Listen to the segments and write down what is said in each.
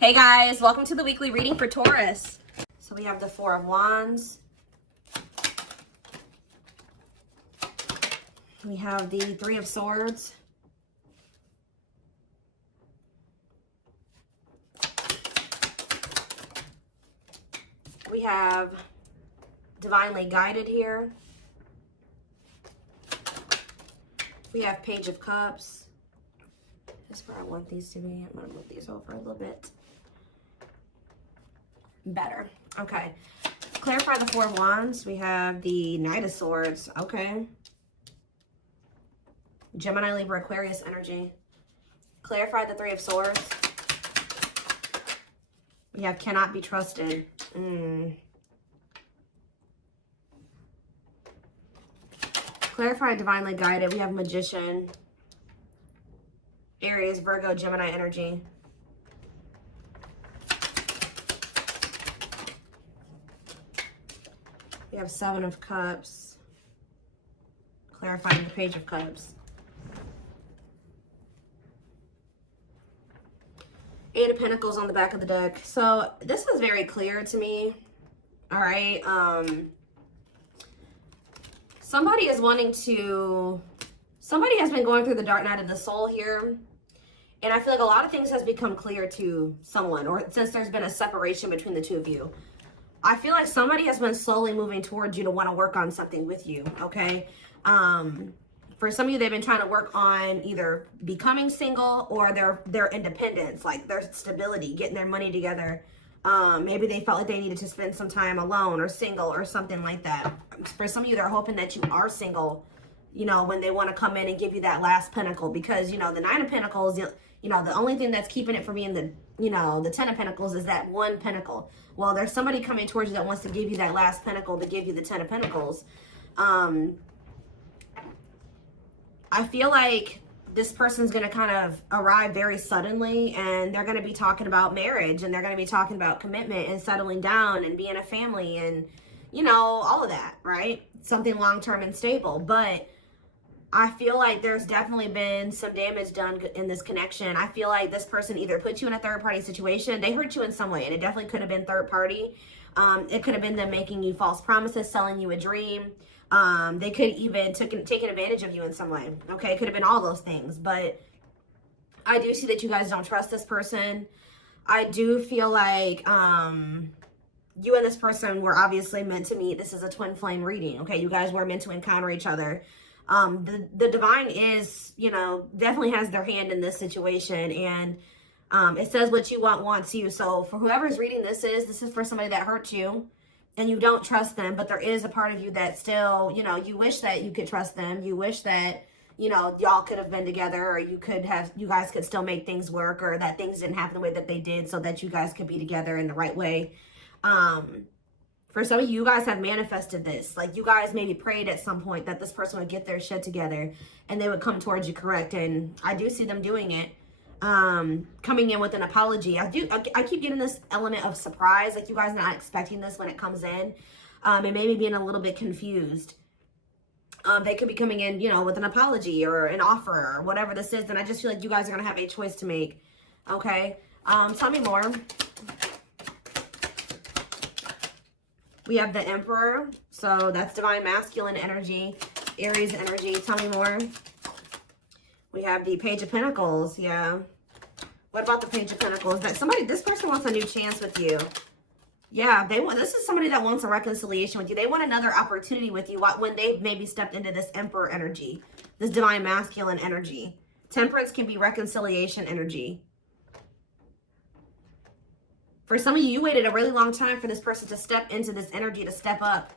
Hey guys, welcome to the weekly reading for Taurus. So we have the Four of Wands. We have the Three of Swords. We have Divinely Guided here. We have Page of Cups. That's where I want these to be. I'm going to move these over a little bit. Better. Okay. Clarify the Four of Wands. We have the Knight of Swords. Okay. Gemini, Libra, Aquarius energy. Clarify the Three of Swords. We have Cannot Be Trusted. Clarify Divinely Guided. We have Magician. Aries, Virgo, Gemini energy. We have Seven of Cups. Clarifying the Page of Cups. Eight of Pentacles on the back of the deck. So this is very clear to me. All right. Somebody is wanting to... Somebody has been going through the dark night of the soul here. And I feel like a lot of things has become clear to someone, or since there's been a separation between the two of you. I feel like somebody has been slowly moving towards you to want to work on something with you, okay? For some of you, they've been trying to work on either becoming single or their independence, like their stability, getting their money together. Maybe they felt like they needed to spend some time alone or single or something like that. For some of you, they're hoping that you are single, you know, when they want to come in and give you that last pentacle, because, you know, the Nine of Pentacles, you know, the only thing that's keeping it from being the, you know, the Ten of Pentacles is that one pentacle. Well, there's somebody coming towards you that wants to give you that last pentacle to give you the Ten of Pentacles. I feel like this person's going to kind of arrive very suddenly, and they're going to be talking about marriage, and they're going to be talking about commitment and settling down and being a family and, you know, all of that, right? Something long-term and stable. But I feel like there's definitely been some damage done in this connection. I feel like this person either put you in a third-party situation. They hurt you in some way, and it definitely could have been third-party. It could have been them making you false promises, selling you a dream. They could even taken advantage of you in some way. Okay, it could have been all those things. But I do see that you guys don't trust this person. I do feel like you and this person were obviously meant to meet. This is a twin flame reading. Okay, you guys were meant to encounter each other. The divine is, you know, definitely has their hand in this situation, and it says what you want wants you. So for whoever's reading this is for somebody that hurt you and you don't trust them, but there is a part of you that still, you know, you wish that you could trust them. You wish that, you know, y'all could have been together, or you guys could still make things work, or that things didn't happen the way that they did so that you guys could be together in the right way. For some of you, you guys have manifested this. Like, you guys maybe prayed at some point that this person would get their shit together and they would come towards you, correct? And I do see them doing it. Coming in with an apology. I keep getting this element of surprise. Like, you guys are not expecting this when it comes in. And maybe being a little bit confused. They could be coming in, you know, with an apology or an offer or whatever this is. And I just feel like you guys are going to have a choice to make. Okay. Tell me more. We have the Emperor, so that's divine masculine energy, Aries energy. Tell me more. We have the Page of Pentacles. Yeah. What about the Page of Pentacles? This person wants a new chance with you. Yeah, this is somebody that wants a reconciliation with you. They want another opportunity with you when they've maybe stepped into this Emperor energy, this divine masculine energy. Temperance can be reconciliation energy. For some of you, you waited a really long time for this person to step into this energy, to step up.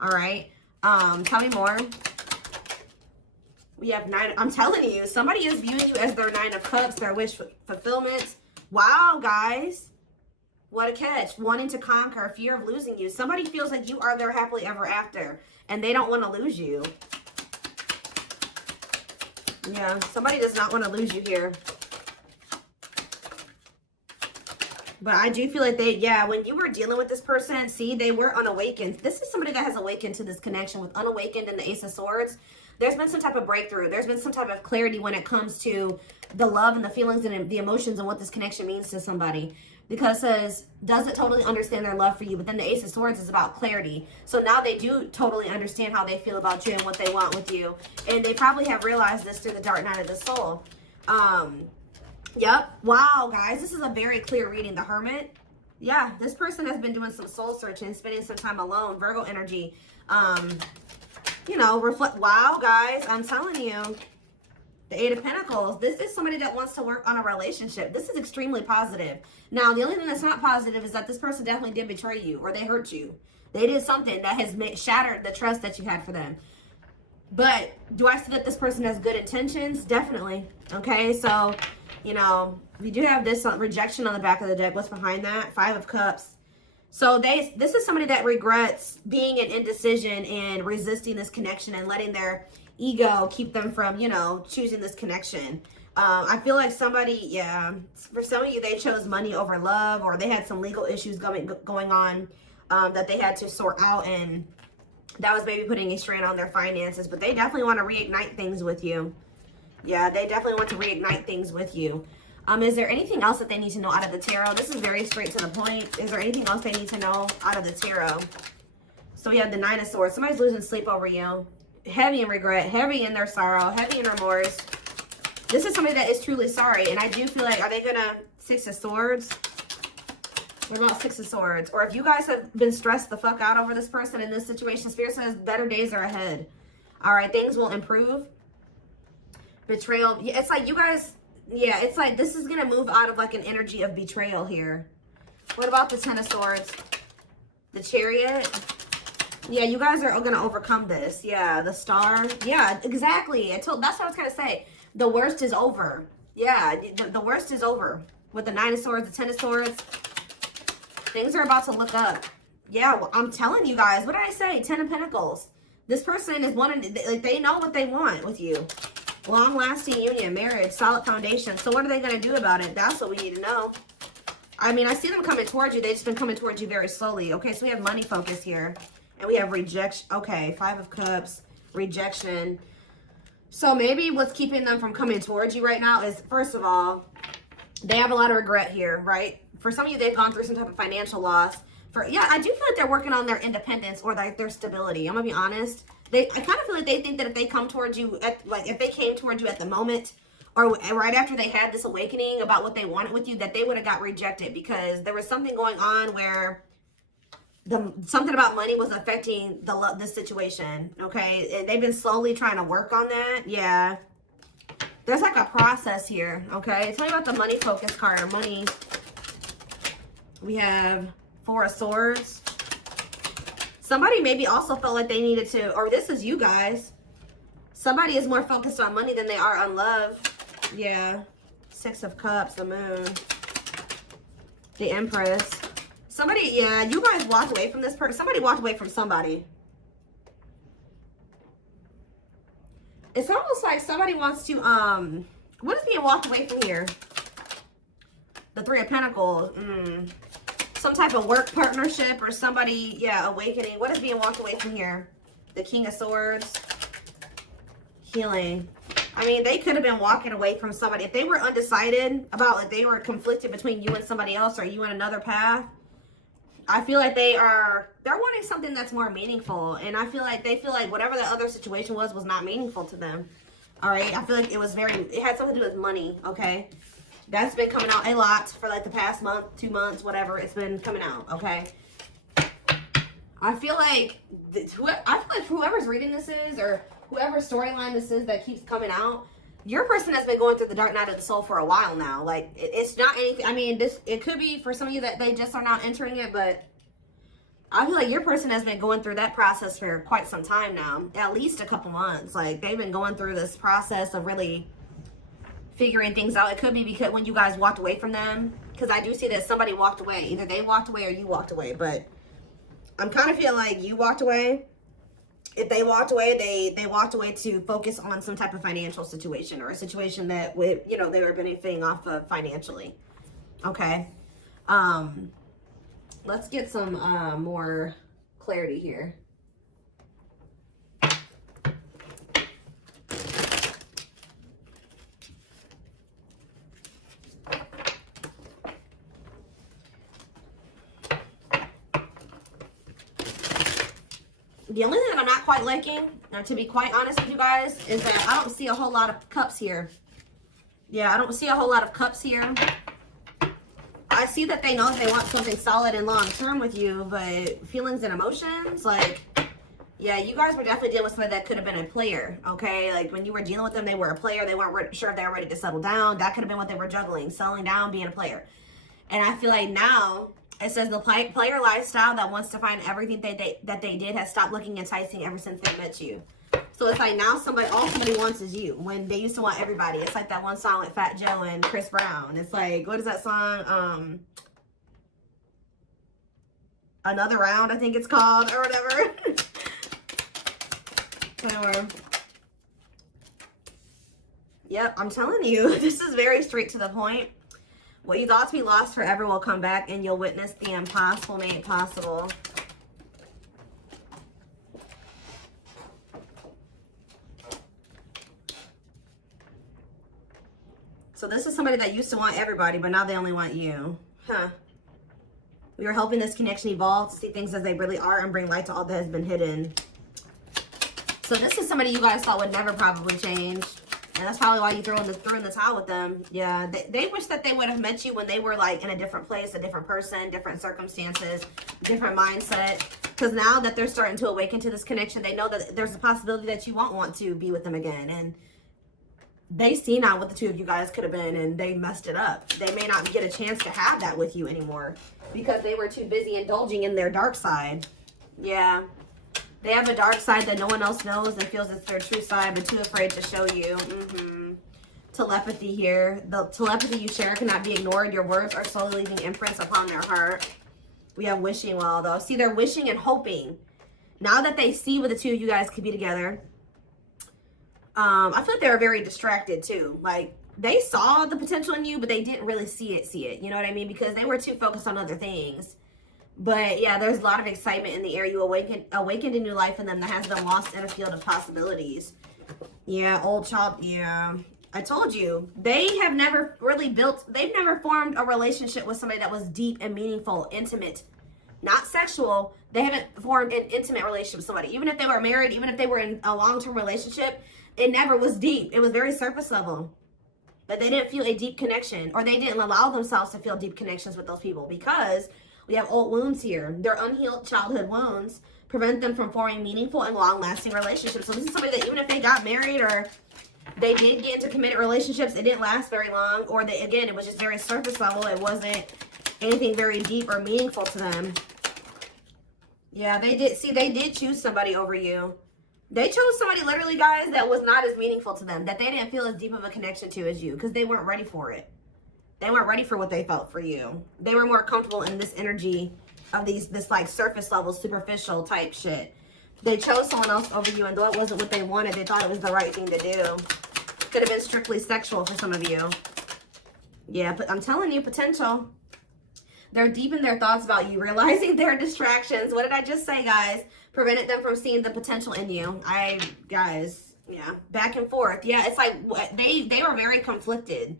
All right. Tell me more. We have Nine. I'm telling you, somebody is viewing you as their Nine of Cups, their wish fulfillment. Wow, guys. What a catch. Wanting to conquer, fear of losing you. Somebody feels like you are their happily ever after, and they don't want to lose you. Yeah, somebody does not want to lose you here. But I do feel like when you were dealing with this person, see, they were unawakened. This is somebody that has awakened to this connection with unawakened and the Ace of Swords. There's been some type of breakthrough. There's been some type of clarity when it comes to the love and the feelings and the emotions and what this connection means to somebody. Because it says, does it totally understand their love for you? But then the Ace of Swords is about clarity. So now they do totally understand how they feel about you and what they want with you. And they probably have realized this through the Dark Night of the Soul. Yep. Wow, guys. This is a very clear reading. The Hermit. Yeah, this person has been doing some soul searching, spending some time alone. Virgo energy. You know, reflect. Wow, guys. I'm telling you. The Eight of Pentacles. This is somebody that wants to work on a relationship. This is extremely positive. Now, the only thing that's not positive is that this person definitely did betray you or they hurt you. They did something that has shattered the trust that you had for them. But do I see that this person has good intentions? Definitely. Okay, so, you know, we do have this rejection on the back of the deck. What's behind that? Five of Cups. So this is somebody that regrets being in indecision and resisting this connection and letting their ego keep them from, you know, choosing this connection. I feel like somebody, yeah, for some of you, they chose money over love, or they had some legal issues going on that they had to sort out, and that was maybe putting a strain on their finances. But they definitely want to reignite things with you. Yeah, they definitely want to reignite things with you. Is there anything else that they need to know out of the tarot? This is very straight to the point. Is there anything else they need to know out of the tarot? So we have the Nine of Swords. Somebody's losing sleep over you. Heavy in regret, heavy in their sorrow, heavy in remorse. This is somebody that is truly sorry. And I do feel like, are they gonna Six of Swords? What about Six of Swords? Or if you guys have been stressed the fuck out over this person in this situation, Spirit says better days are ahead. All right, things will improve. Betrayal. Yeah, it's like you guys, yeah, it's like this is gonna move out of like an energy of betrayal here. What about the Ten of Swords? The Chariot. Yeah, you guys are going to overcome this. Yeah, the Star. Yeah, exactly. That's what I was going to say. The worst is over. Yeah, the worst is over. With the Nine of Swords, the Ten of Swords. Things are about to look up. Yeah, well, I'm telling you guys. What did I say? Ten of Pentacles. This person is wanting, like, they know what they want with you. Long-lasting union, marriage, solid foundation. So what are they going to do about it? That's what we need to know. I mean, I see them coming towards you. They've just been coming towards you very slowly. Okay, so we have money focus here. And we have rejection. Okay, Five of Cups, rejection. So maybe what's keeping them from coming towards you right now is, first of all, they have a lot of regret here, right? For some of you, they've gone through some type of financial loss. Yeah, I do feel like they're working on their independence or like their stability. I'm gonna be honest. I kind of feel like they think that if they come towards you, if they came towards you at the moment or right after they had this awakening about what they wanted with you, that they would have got rejected because there was something going on where something about money was affecting the situation, okay? And they've been slowly trying to work on that. Yeah. There's like a process here, okay? Tell me about the money focus card or money. We have Four of Swords. Somebody maybe also felt like they needed to, or this is you guys. Somebody is more focused on money than they are on love. Yeah. Six of Cups, the Moon. The Empress. Somebody, yeah, you guys walked away from this person. Somebody walked away from somebody. It's almost like somebody wants to, what is being walked away from here? The Three of Pentacles. Some type of work partnership or somebody, yeah, awakening. What is being walked away from here? The King of Swords. Healing. I mean, they could have been walking away from somebody. If they were undecided about, like, they were conflicted between you and somebody else or you and another path, I feel like they're wanting something that's more meaningful. And I feel like they feel like whatever the other situation was not meaningful to them. All right. I feel like it had something to do with money. Okay. That's been coming out a lot for like the past month, 2 months, whatever. It's been coming out. Okay. I feel like whoever's reading this is, or whoever storyline this is that keeps coming out, your person has been going through the Dark Night of the Soul for a while now. Like, it's not anything. I mean, it could be for some of you that they just are not entering it, but I feel like your person has been going through that process for quite some time now, at least a couple months. Like, they've been going through this process of really figuring things out. It could be because when you guys walked away from them, because I do see that somebody walked away. Either they walked away or you walked away, but I'm kind of feeling like you walked away. If they walked away, they walked away to focus on some type of financial situation or a situation that they were benefiting off of financially. Okay. Let's get some more clarity here. The only thing that I'm not quite liking, now to be quite honest with you guys, is that I don't see a whole lot of cups here. Yeah, I don't see a whole lot of cups here. I see that they know that they want something solid and long term with you, but feelings and emotions, like, yeah, you guys were definitely dealing with somebody that could have been a player, okay? Like, when you were dealing with them, they were a player. They weren't sure if they were ready to settle down. That could have been what they were juggling, settling down, being a player. And I feel like now, it says the player lifestyle that wants to find everything that they did has stopped looking enticing ever since they met you. So it's like now all somebody wants is you. When they used to want everybody. It's like that one song with Fat Joe and Chris Brown. It's like, what is that song? Another Round, I think it's called, or whatever. Yep, I'm telling you, this is very straight to the point. What you thought to be lost forever will come back, and you'll witness the impossible made possible. So this is somebody that used to want everybody, but now they only want you. Huh. We are helping this connection evolve to see things as they really are and bring light to all that has been hidden. So this is somebody you guys thought would never probably change. And that's probably why you threw in the towel with them. Yeah, they wish that they would have met you when they were like in a different place, a different person, different circumstances, different mindset. Because now that they're starting to awaken to this connection, they know that there's a possibility that you won't want to be with them again. And they see now what the two of you guys could have been, and they messed it up. They may not get a chance to have that with you anymore because they were too busy indulging in their dark side. Yeah. They have a dark side that no one else knows and feels it's their true side, but too afraid to show you. Telepathy here. The telepathy you share cannot be ignored. Your words are slowly leaving imprints upon their heart. We have wishing well, though. See, they're wishing and hoping. Now that they see what the two of you guys could be together, I feel like they were very distracted, too. Like, they saw the potential in you, but they didn't really see it. You know what I mean? Because they were too focused on other things. But yeah, there's a lot of excitement in the air. You awakened a new life in them that has been lost in a field of possibilities. Yeah, old child. Yeah, I told you. They have never really they've never formed a relationship with somebody that was deep and meaningful, intimate, not sexual. They haven't formed an intimate relationship with somebody. Even if they were married, even if they were in a long-term relationship, it never was deep. It was very surface level. But they didn't feel a deep connection, or they didn't allow themselves to feel deep connections with those people because we have old wounds here. Their unhealed childhood wounds prevent them from forming meaningful and long-lasting relationships. So this is somebody that even if they got married or they did get into committed relationships, it didn't last very long. Or again, it was just very surface level. It wasn't anything very deep or meaningful to them. Yeah, they did choose somebody over you. They chose somebody, literally, guys, that was not as meaningful to them, that they didn't feel as deep of a connection to as you because they weren't ready for it. They weren't ready for what they felt for you. They were more comfortable in this energy of this like surface level, superficial type shit. They chose someone else over you, and though it wasn't what they wanted, they thought it was the right thing to do. Could have been strictly sexual for some of you. Yeah, but I'm telling you, potential. They're deep in their thoughts about you, realizing their distractions. What did I just say, guys? Prevented them from seeing the potential in you. Guys, yeah, back and forth. Yeah, it's like they were very conflicted.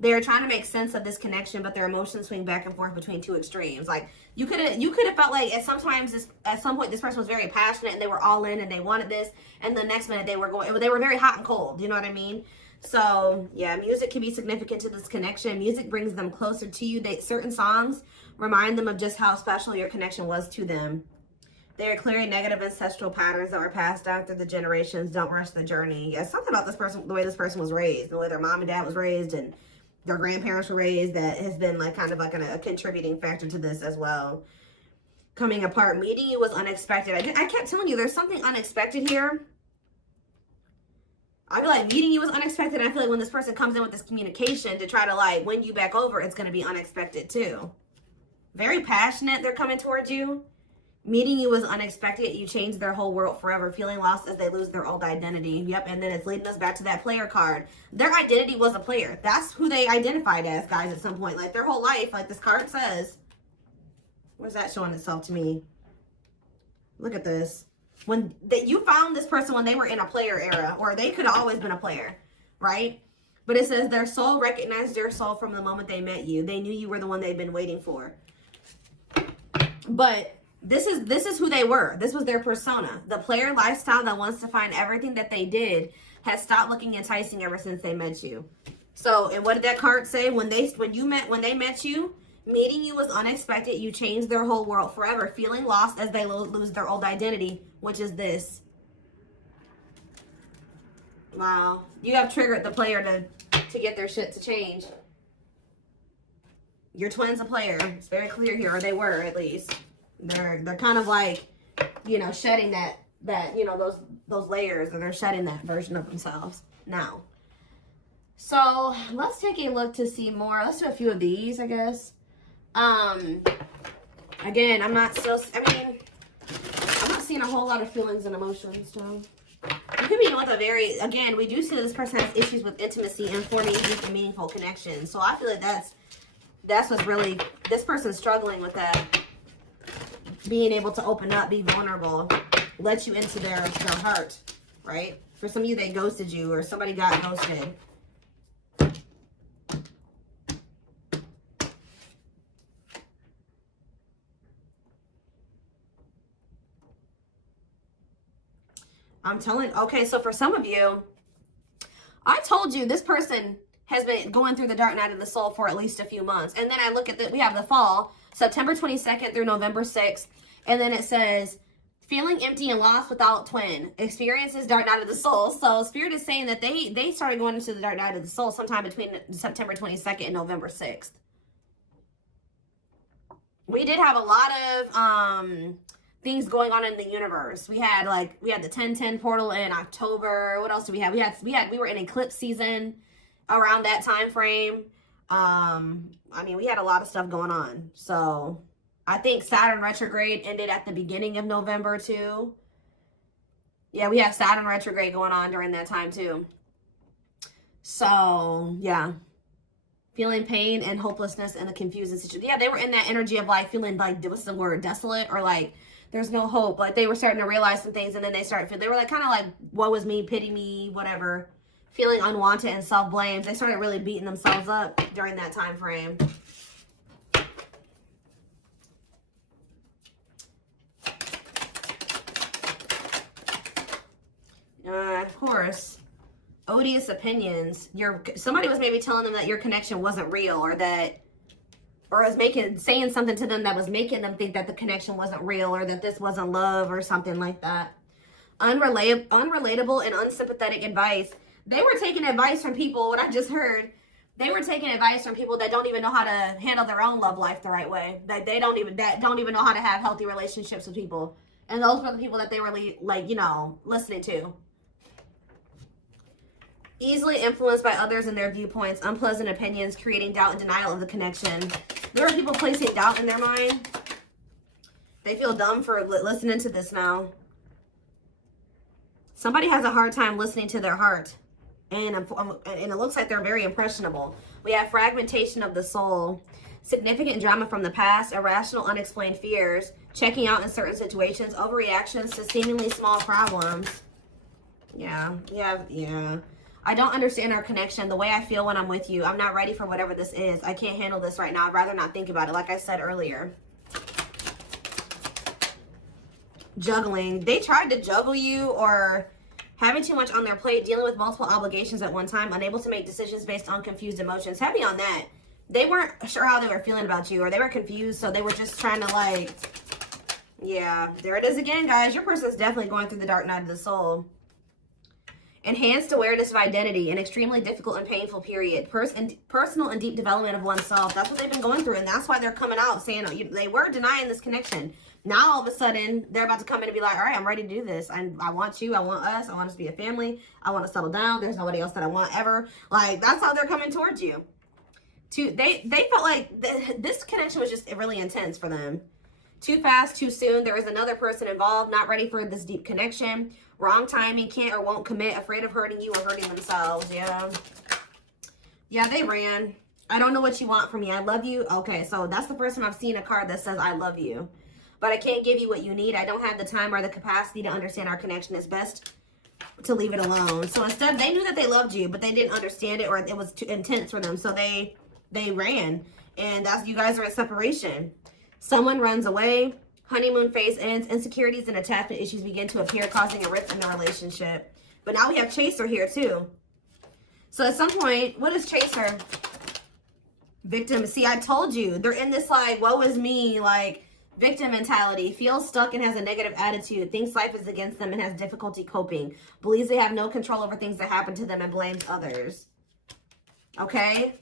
They're trying to make sense of this connection, but their emotions swing back and forth between two extremes. Like you could have felt like at some point this person was very passionate and they were all in and they wanted this, and the next minute they were very hot and cold. You know what I mean? So yeah, music can be significant to this connection. Music brings them closer to you. Certain songs remind them of just how special your connection was to them. They are clearing negative ancestral patterns that were passed down through the generations. Don't rush the journey. Yeah, something about this person, the way this person was raised, the way their mom and dad was raised, and their grandparents were raised, that has been like kind of like a contributing factor to this as well. Coming apart. Meeting you was unexpected. I kept telling you there's something unexpected here. I feel like meeting you was unexpected. I feel like when this person comes in with this communication to try to like win you back over, it's going to be unexpected too. Very passionate. They're coming towards you. Meeting you was unexpected. You changed their whole world forever. Feeling lost as they lose their old identity. Yep, and then it's leading us back to that player card. Their identity was a player. That's who they identified as, guys, at some point. Like, their whole life, like this card says. Where's that showing itself to me? Look at this. You found this person when they were in a player era, or they could have always been a player, right? But it says their soul recognized your soul from the moment they met you. They knew you were the one they'd been waiting for. But This is who they were. This was their persona. The player lifestyle that wants to find everything that they did has stopped looking enticing ever since they met you. So, and what did that card say? When they met you, meeting you was unexpected. You changed their whole world forever, feeling lost as they lose their old identity, which is this. Wow. You have triggered the player to get their shit to change. Your twin's a player. It's very clear here, or they were at least. They're kind of like, you know, shedding that you know, those layers, and they're shedding that version of themselves now. So let's take a look to see more. Let's do a few of these, I guess. Again, I'm not seeing a whole lot of feelings and emotions, so you could be with a very, again, we do see that this person has issues with intimacy and forming deep and meaningful connections. So I feel like that's what's really, this person's struggling with that. Being able to open up, be vulnerable, let you into their heart, right? For some of you, they ghosted you, or somebody got ghosted. I'm telling, okay, so for some of you, I told you this person has been going through the dark night of the soul for at least a few months. And then I look at we have the fall, September 22nd through November 6th. And then it says, feeling empty and lost without twin, experiences dark night of the soul. So Spirit is saying that they started going into the dark night of the soul sometime between September 22nd and November 6th. We did have a lot of things going on in the universe. We had the 1010 portal in October. What else do we have? We were in eclipse season around that time frame. I mean, we had a lot of stuff going on. So I think Saturn retrograde ended at the beginning of November too. Yeah, we have Saturn retrograde going on during that time too. So yeah, feeling pain and hopelessness and a confusing situation. Yeah, they were in that energy of like feeling like, what's the word, desolate, or like there's no hope. Like they were starting to realize some things, and then they were like kind of like, woe is me, pity me, whatever. Feeling unwanted and self-blame. They started really beating themselves up during that time frame. Of course, odious opinions. Somebody was maybe telling them that your connection wasn't real, or was saying something to them that was making them think that the connection wasn't real, or that this wasn't love, or something like that. Unrelatable and unsympathetic advice. They were taking advice from people, what I just heard, they were taking advice from people that don't even know how to handle their own love life the right way. That don't even know how to have healthy relationships with people. And those were the people that they were like, you know, listening to. Easily influenced by others and their viewpoints, unpleasant opinions, creating doubt and denial of the connection. There are people placing doubt in their mind. They feel dumb for listening to this now. Somebody has a hard time listening to their heart. And it looks like they're very impressionable. We have fragmentation of the soul, significant drama from the past, irrational, unexplained fears, checking out in certain situations, overreactions to seemingly small problems. Yeah. I don't understand our connection, the way I feel when I'm with you. I'm not ready for whatever this is. I can't handle this right now. I'd rather not think about it, like I said earlier. Juggling. They tried to juggle you, or having too much on their plate, dealing with multiple obligations at one time, unable to make decisions based on confused emotions. Heavy on that. They weren't sure how they were feeling about you, or they were confused, so they were just trying to like, yeah, there it is again, guys. Your person's definitely going through the dark night of the soul. Enhanced awareness of identity, an extremely difficult and painful period. Personal and deep development of oneself. That's what they've been going through, and that's why they're coming out saying they were denying this connection. Now, all of a sudden, they're about to come in and be like, all right, I'm ready to do this. I want you. I want us. I want us to be a family. I want to settle down. There's nobody else that I want ever. Like, that's how they're coming towards you. They felt like this connection was just really intense for them. Too fast, too soon. There is another person involved, not ready for this deep connection. Wrong timing, can't or won't commit, afraid of hurting you or hurting themselves. Yeah, they ran. I don't know what you want from me. I love you. Okay, so that's the first time I've seen a card that says I love you. But I can't give you what you need. I don't have the time or the capacity to understand our connection. It's best to leave it alone. So instead, they knew that they loved you, but they didn't understand it, or it was too intense for them. So they ran. And that's, you guys are in separation. Someone runs away. Honeymoon phase ends. Insecurities and attachment issues begin to appear, causing a rift in the relationship. But now we have chaser here too. So at some point, what is chaser? Victim. See, I told you. They're in this like, woe is me, like victim mentality. Feels stuck and has a negative attitude. Thinks life is against them and has difficulty coping. Believes they have no control over things that happen to them and blames others. Okay?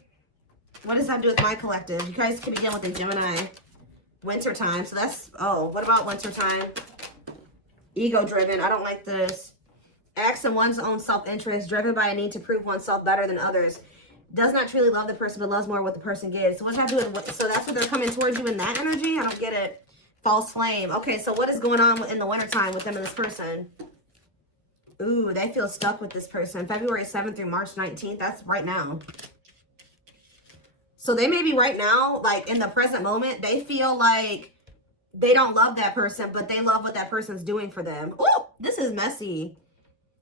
What does that have to do with my collective? You guys can begin with the Gemini. Wintertime. So that's, oh, what about wintertime? Ego driven. I don't like this. Acts in one's own self-interest, driven by a need to prove oneself better than others. Does not truly love the person, but loves more what the person gives. So what does that have to do with, so that's what they're coming towards you in that energy? I don't get it. False flame. Okay, so what is going on in the wintertime with them and this person? Ooh, they feel stuck with this person. February 7th through March 19th. That's right now. So they may be right now, like in the present moment, they feel like they don't love that person, but they love what that person's doing for them. Oh, this is messy.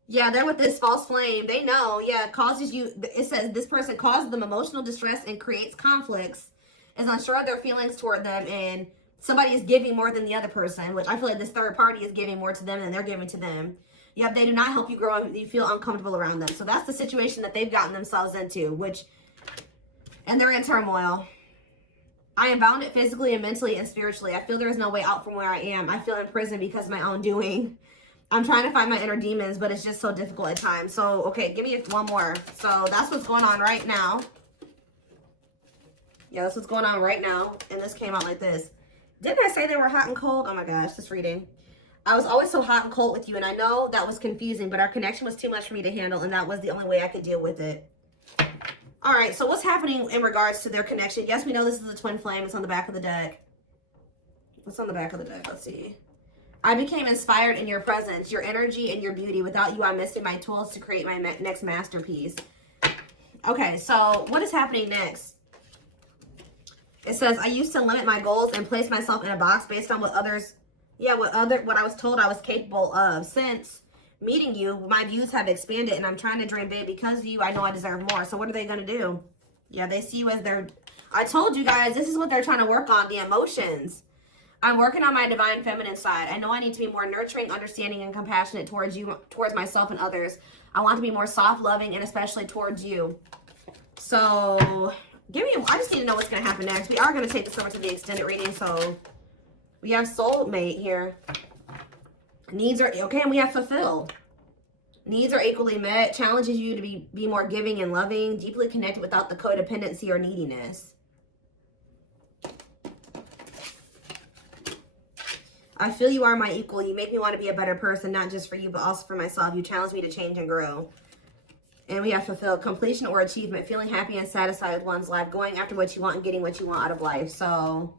Yeah, they're with this false flame. They know, yeah, it causes you, it says this person causes them emotional distress and creates conflicts, is unsure of their feelings toward them, and somebody is giving more than the other person, which I feel like this third party is giving more to them than they're giving to them. Yep, they do not help you grow, you feel uncomfortable around them. So that's the situation that they've gotten themselves into, and they're in turmoil. I am bounded physically and mentally and spiritually. I feel there is no way out from where I am. I feel in prison because of my own doing. I'm trying to find my inner demons, but it's just so difficult at times. So, okay, give me one more. So that's what's going on right now. Yeah, that's what's going on right now. And this came out like this. Didn't I say they were hot and cold? Oh my gosh, this reading. I was always so hot and cold with you, and I know that was confusing, but our connection was too much for me to handle, and that was the only way I could deal with it. All right, so what's happening in regards to their connection? Yes, we know this is a twin flame. It's on the back of the deck. What's on the back of the deck? Let's see. I became inspired in your presence, your energy, and your beauty. Without you, I'm missing my tools to create my next masterpiece. Okay, so what is happening next? It says, I used to limit my goals and place myself in a box based on what others, what I was told I was capable of. Since meeting you, my views have expanded, and I'm trying to dream big. Because of you, I know I deserve more. So what are they going to do? Yeah, they see you as their, I told you guys, this is what they're trying to work on, the emotions. I'm working on my divine feminine side. I know I need to be more nurturing, understanding, and compassionate towards you, towards myself and others. I want to be more soft, loving, and especially towards you. So, I just need to know what's going to happen next. We are going to take this over to the extended reading. So, we have soulmate here. Needs are, okay, and we have fulfilled. Needs are equally met. Challenges you to be more giving and loving. Deeply connected without the codependency or neediness. I feel you are my equal. You make me want to be a better person, not just for you, but also for myself. You challenge me to change and grow. And we have fulfilled. Completion or achievement. Feeling happy and satisfied with one's life. Going after what you want and getting what you want out of life. So,